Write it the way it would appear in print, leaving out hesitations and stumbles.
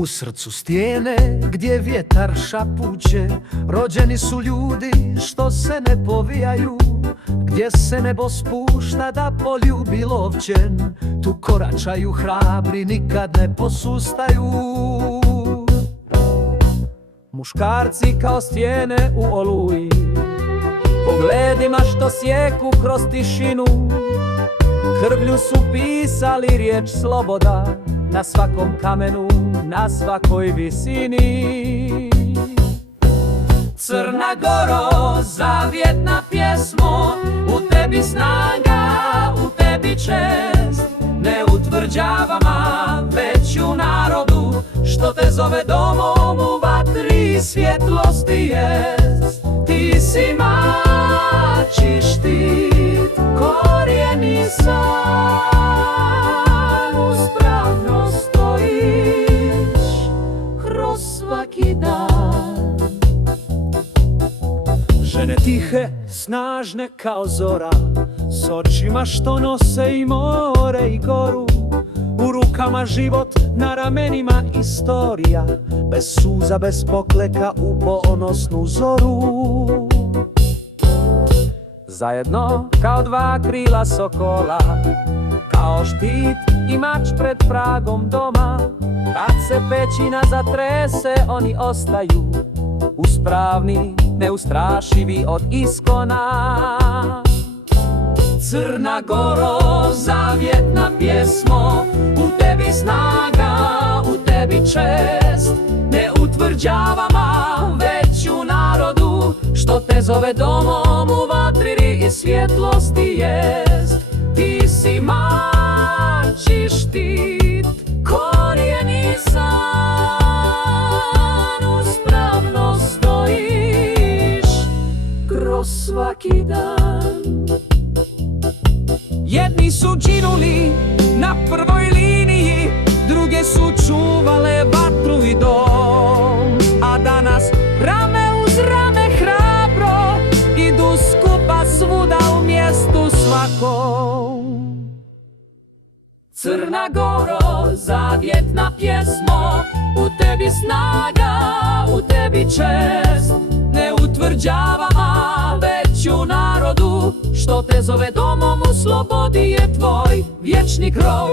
U srcu stijene gdje vjetar šapuće, rođeni su ljudi što se ne povijaju. Gdje se nebo spušta da poljubi lovčen, tu koračaju hrabri, nikad ne posustaju. Muškarci kao stijene u oluji, pogledima što sjeku kroz tišinu. Krvlju su pisali riječ sloboda, na svakom kamenu, na svakoj visini. Crna Goro, zavjetna pjesmo, u tebi snaga, u tebi čest. Ne u tvrđavama, već u narodu, što te zove domom, u vatri svjetlosti jest. Ti si mači štit, korijeni san, uspravno stojiš kroz svaki dan. Žene tihe, snažne kao zora, s očima što nose i more i goru. U rukama život, na ramenima istorija, bez suza, bez pokleka, u ponosnu zoru. Zajedno kao dva krila sokola, kao štit i mač pred pragom doma. Kad se pećina zatrese, oni ostaju uspravni, neustrašivi od iskona. Crna Goro, zavjetna pjesmo, u tebi snaga, u tebi čest. Ne u tvrđavama, već u narodu, što te zove domom, u vatri i svjetlosti jest. Ti si mači štit, korijeni san, uspravno stojiš kroz svaki dan. Jedni su džinuli na prvoj liniji, druge su čuvale vatru i dom. A danas rame uz rame hrabro idu skupa svuda u mjestu svakom. Crna Goro, zavjetna pjesmo, u tebi snaga, u tebi čest. Ne u tvrđavama, već u narodu, što te zove domom, u slobodi je tvoj vječni krov.